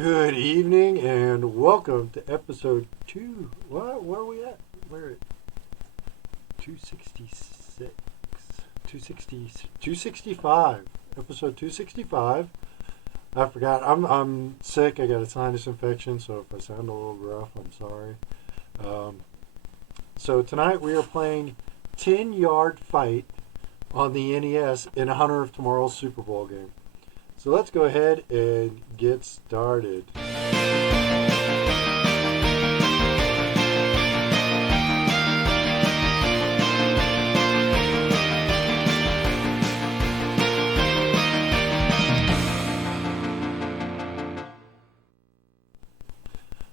Good evening and welcome to episode 2. Where are we at? We're at 266. 265. Episode 265. I forgot. I'm sick. I got a sinus infection, so if I sound a little rough, I'm sorry. So tonight we are playing 10-Yard Fight on the NES in honor of tomorrow's Super Bowl game. So let's go ahead and get started.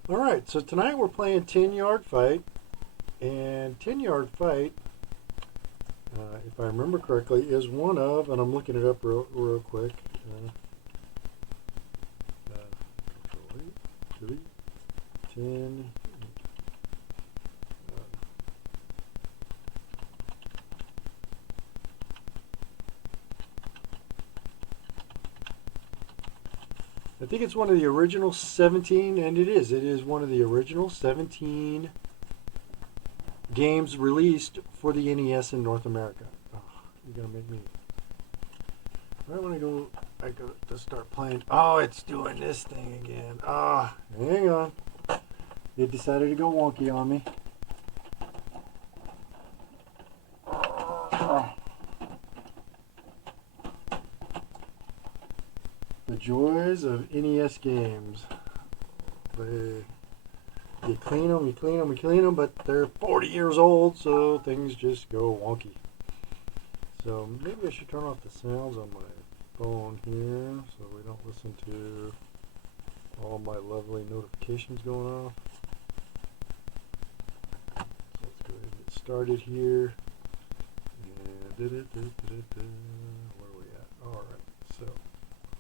Alright, so tonight we're playing 10-Yard Fight. And 10-Yard Fight, if I remember correctly, is one of, and I'm looking it up real quick. Delete 10. I think it's one of the original 17, and it is. It is one of the original 17 games released for the NES in North America. Oh, you're gonna make me. Right when I go to start playing. Oh, it's doing this thing again. Ah, hang on. It decided to go wonky on me. The joys of NES games. You clean them, but they're 40 years old, so things just go wonky. So maybe I should turn off the sounds on my phone here so we don't listen to all my lovely notifications going off. So let's go ahead and get started here. And where are we at? Alright, so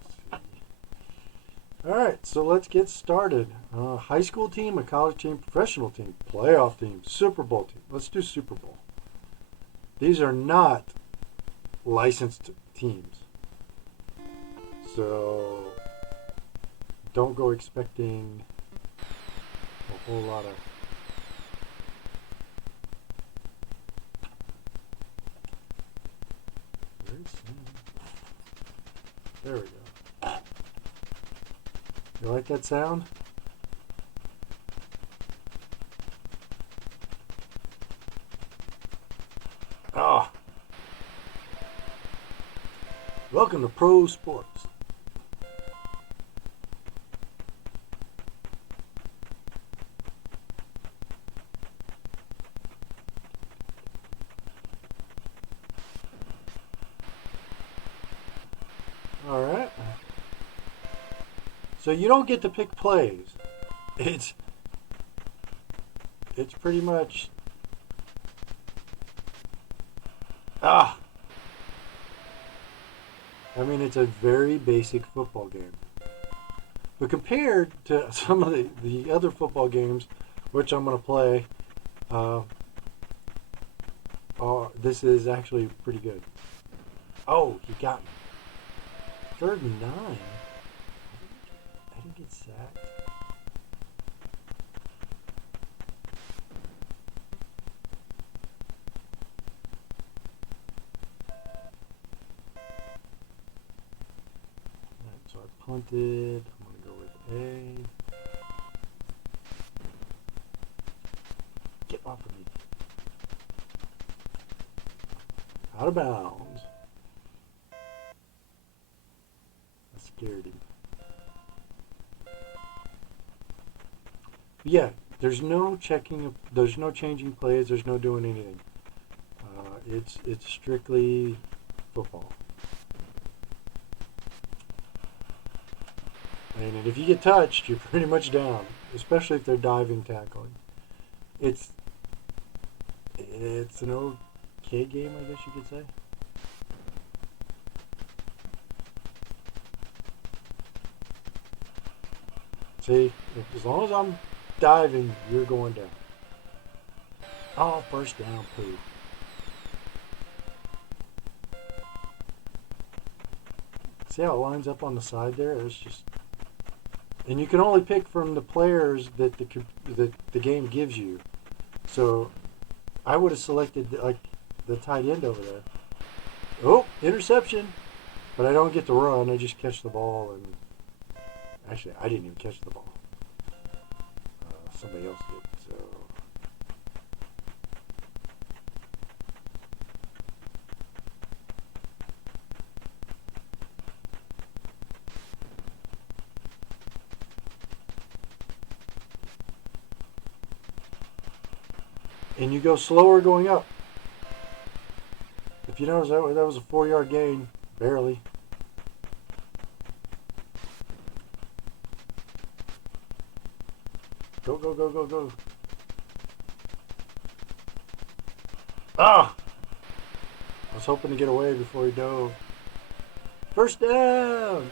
let's see. Alright, so let's get started. High school team, a college team, professional team, playoff team, Super Bowl team. Let's do Super Bowl. These are not licensed teams. So don't go expecting a whole lot of there we go. You like that sound? Ah. Welcome to Pro Sports. Alright. So you don't get to pick plays. It's pretty much I mean, it's a very basic football game. But compared to some of the other football games, which I'm going to play, this is actually pretty good. Oh, you got me. 3rd and 9. I didn't get sacked. So I punted. I'm going to go with A. Get off of me. Out of bounds. I scared him. Yeah, there's no checking. There's no changing plays. There's no doing anything. It's strictly football. And if you get touched, you're pretty much down, especially if they're diving tackling. It's an okay game, I guess you could say. See, as long as I'm diving, you're going down. Oh, first down, poo. See how it lines up on the side there? It's just And you can only pick from the players that the game gives you. So I would have selected like the tight end over there. Oh, interception! But I don't get to run. I just catch the ball, and actually, I didn't even catch the ball. Somebody else did. So. And you go slower going up. If you notice, that was a 4-yard gain, barely. Go, go, go, go, go. Ah! I was hoping to get away before he dove. First down!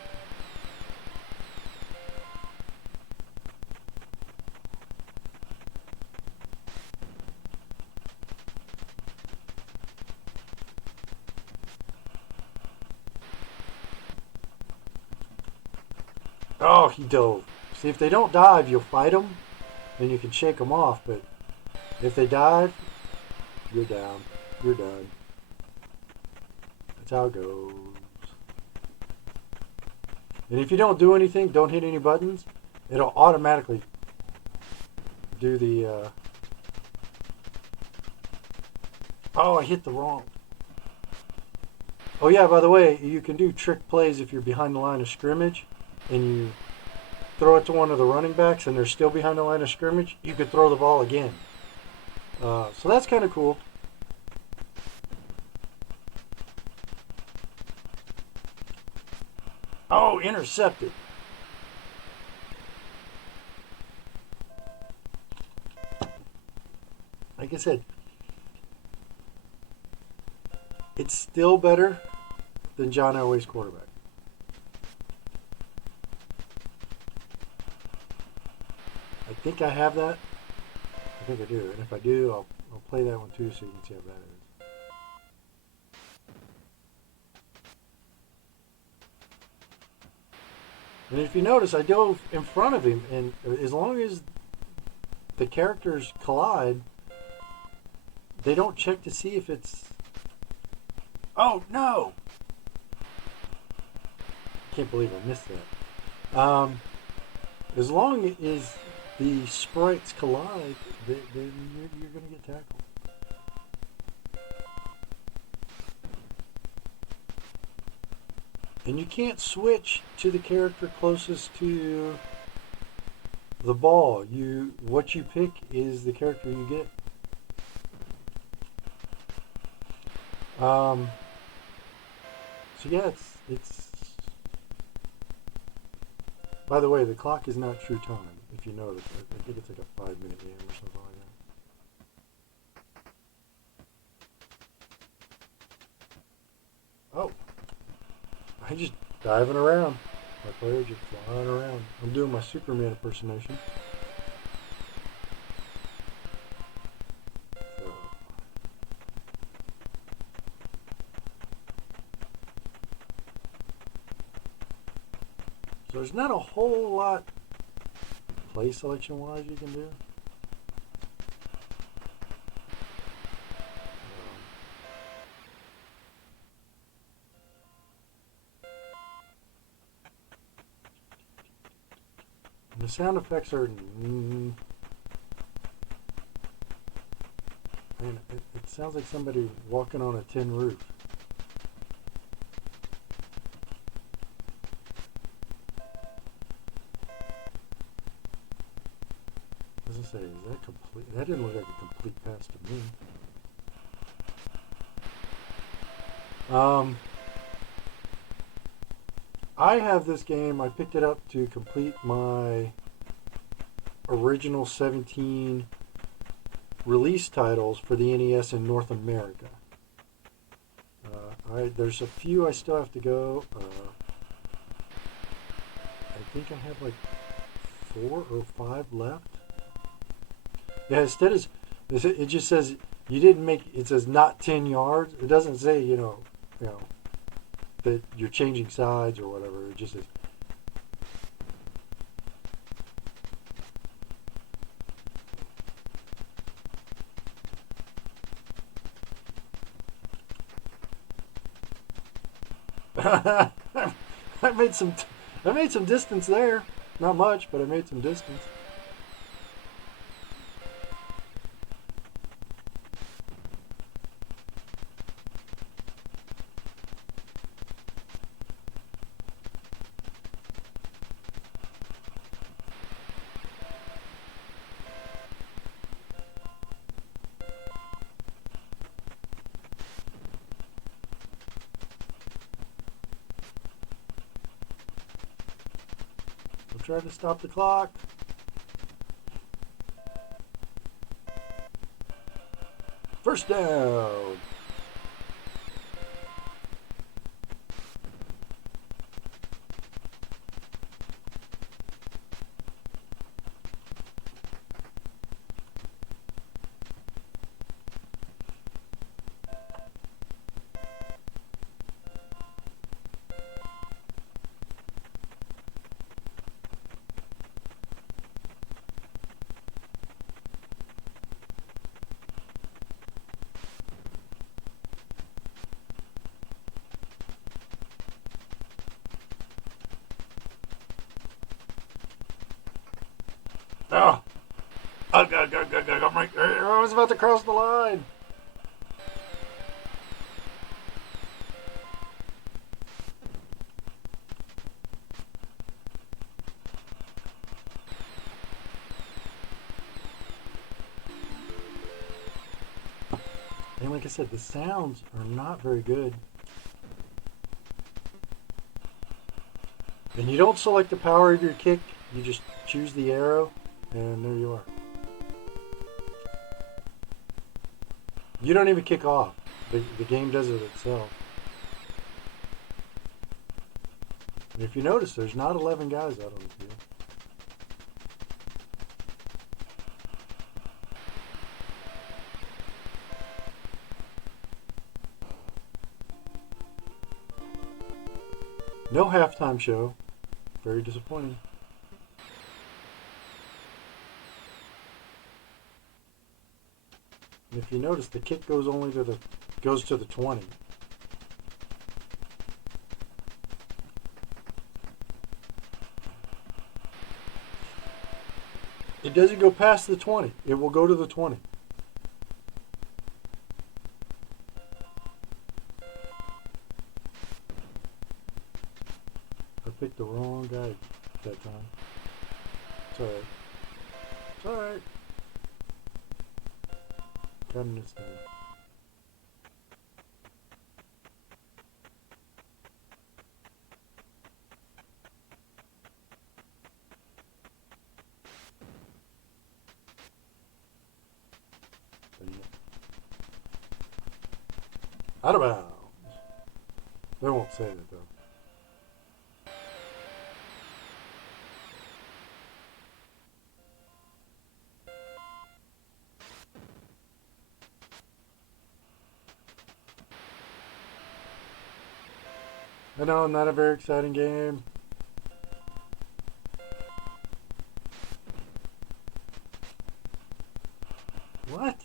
Oh, he dove. See, if they don't dive, you'll fight them, and you can shake them off. But if they dive, you're down. You're done. That's how it goes. And if you don't do anything, don't hit any buttons, it'll automatically do the... Oh, I hit the wrong... Oh yeah, by the way, you can do trick plays if you're behind the line of scrimmage and you throw it to one of the running backs and they're still behind the line of scrimmage. You could throw the ball again. So that's kind of cool. Oh, intercepted. Like I said, it's still better than John Elway's quarterback. I think I have that. I think I do. And if I do, I'll play that one too so you can see how bad it is. And if you notice, I dove in front of him, and as long as the characters collide, they don't check to see if it's... Oh, no! Can't believe I missed that. As long as the sprites collide, then you're going to get tackled. And you can't switch to the character closest to the ball. What you pick is the character you get. So yeah, it's. By the way, the clock is not true time. If you notice, I think it's like a 5-minute game or something like that. Oh, I just diving around. My player just flying around. I'm doing my Superman impersonation. So there's not a whole lot play selection wise you can do. The sound effects are... Man, it sounds like somebody walking on a tin roof. As I say, is that complete? That didn't look like a complete pass to me. I have this game. I picked it up to complete my original 17 release titles for the NES in North America. There's a few I still have to go. I think I have like 4 or 5 left. Yeah, instead of it just says you didn't make. It says not 10 yards. It doesn't say you know that you're changing sides or whatever. It just says I made some. I made some distance there. Not much, but I made some distance. I'm trying to stop the clock. First down. Oh, I was about to cross the line. And like I said, the sounds are not very good. And you don't select the power of your kick, you just choose the arrow, and there you are. You don't even kick off. The game does it itself. And if you notice, there's not 11 guys out on the field. No halftime show. Very disappointing. And if you notice, the kick goes only to the 20. It doesn't go past the 20. It will go to the 20. I picked the wrong guy that time. It's alright. It's alright. Got in this thing. Out of bounds. They won't say that though. I know, not a very exciting game. What?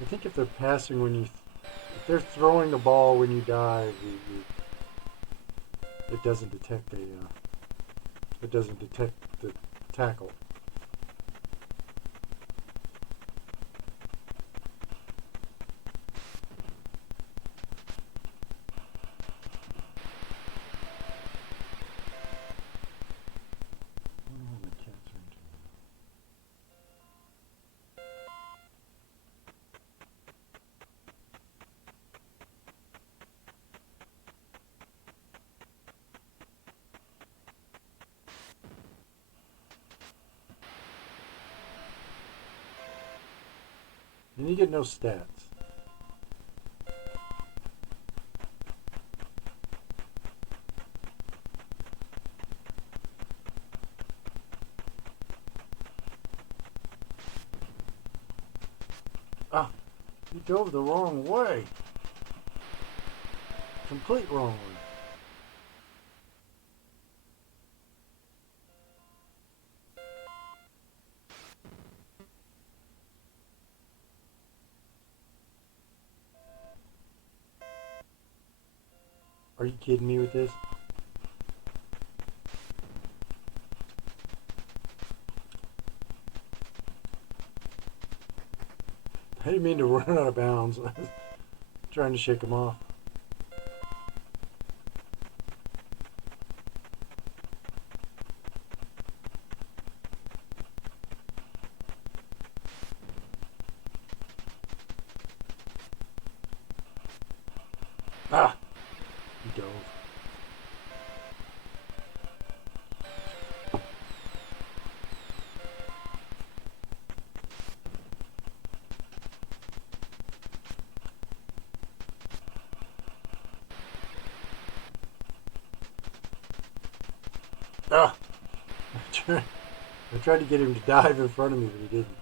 I think if they're passing when you, if they're throwing the ball when you dive, it doesn't detect it doesn't detect the tackle. And you get no stats. Ah, you dove the wrong way. Complete wrong way. Are you kidding me with this? I didn't mean to run out of bounds. I was trying to shake him off. Ah! He dove. Ah! I tried to get him to dive in front of me, but he didn't.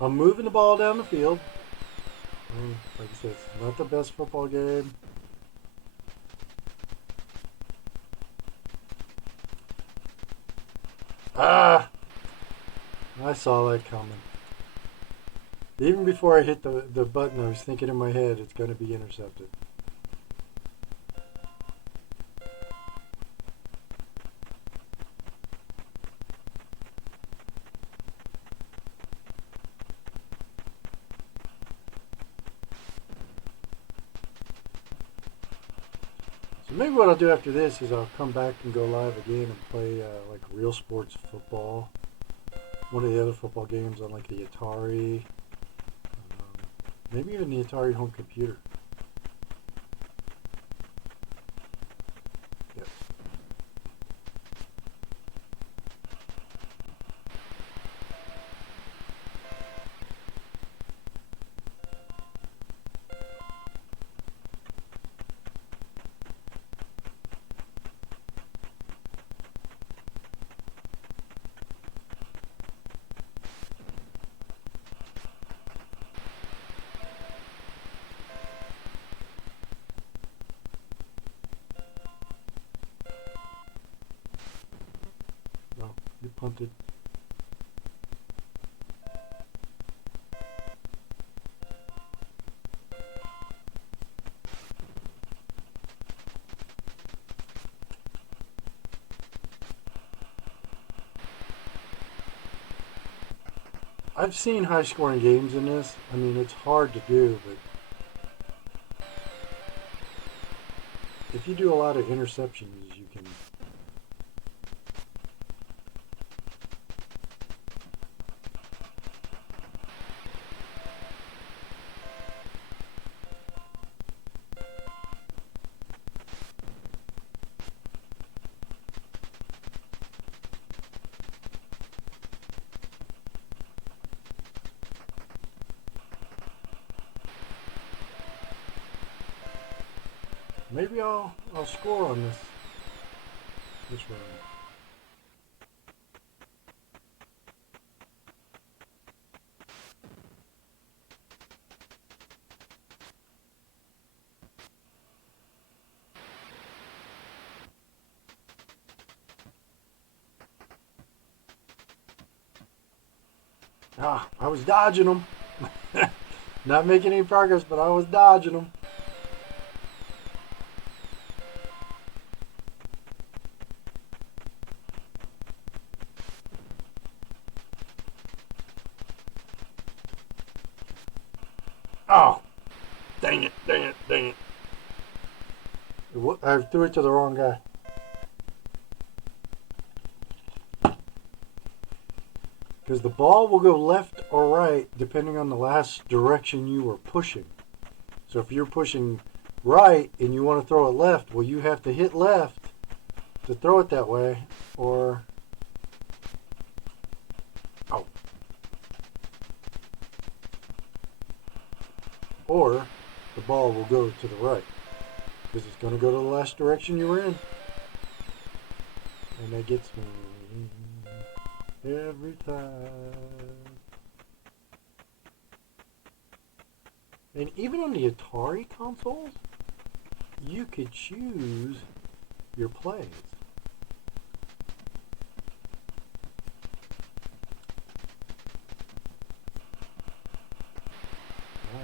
I'm moving the ball down the field. Like I said, it's not the best football game. Ah! I saw that coming. Even before I hit the button, I was thinking in my head, it's going to be intercepted. So maybe what I'll do after this is I'll come back and go live again and play like real sports football. One of the other football games on like the Atari. Maybe even the Atari home computer. Yes. No, you punted. I've seen high scoring games in this. I mean, it's hard to do, but if you do a lot of interceptions, you can. Maybe I'll score on this round. Ah, I was dodging them. Not making any progress, but I was dodging them. Oh, dang it, dang it, dang it. I threw it to the wrong guy. Because the ball will go left or right depending on the last direction you were pushing. So if you're pushing right and you want to throw it left, well, you have to hit left to throw it that way, or or the ball will go to the right because it's going to go to the last direction you were in. And that gets me every time. And even on the Atari consoles, you could choose your plays.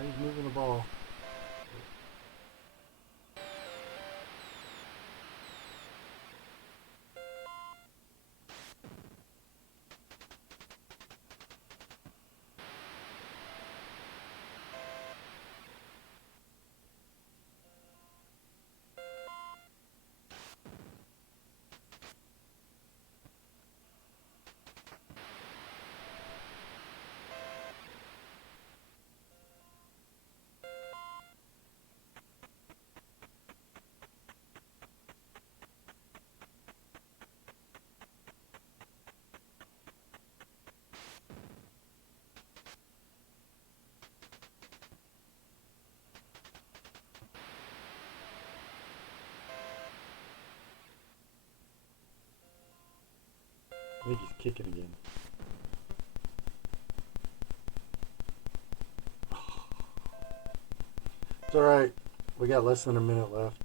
He's moving the ball. I think he's kicking again. It's alright. We got less than a minute left.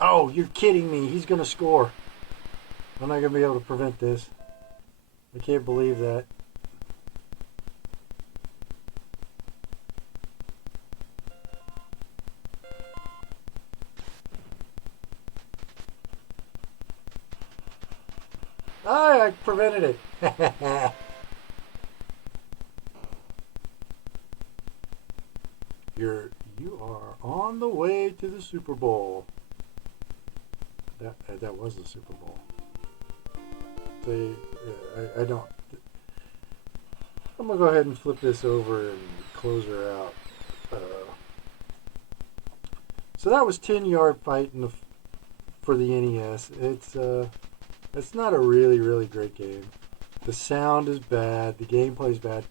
Oh, you're kidding me. He's going to score. I'm not going to be able to prevent this. I can't believe that. Oh, I prevented it. You are on the way to the Super Bowl. That was the Super Bowl. I don't. I'm gonna go ahead and flip this over and close her out. So that was 10-yard fight for the NES. It's not a really great game. The sound is bad. The gameplay is bad.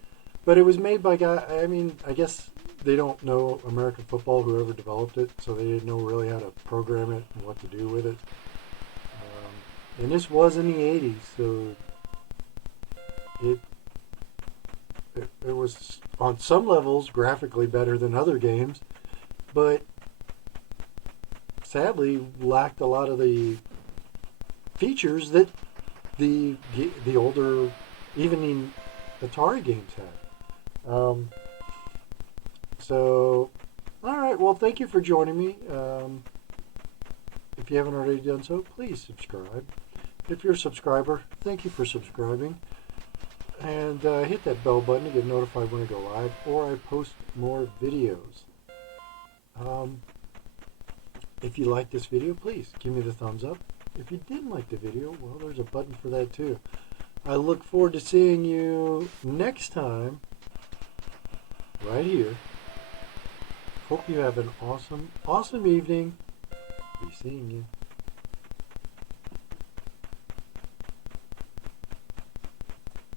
But it was made by I mean, I guess they don't know American football, whoever developed it, so they didn't know really how to program it and what to do with it. And this was in the 80s, so it was on some levels graphically better than other games, but sadly lacked a lot of the features that the older, even the Atari games had. So, all right. Well, thank you for joining me. If you haven't already done so, please subscribe. If you're a subscriber, thank you for subscribing. And hit that bell button to get notified when I go live or I post more videos. If you like this video, please give me the thumbs up. If you didn't like the video, well, there's a button for that too. I look forward to seeing you next time right here. Hope you have an awesome evening. Be seeing you.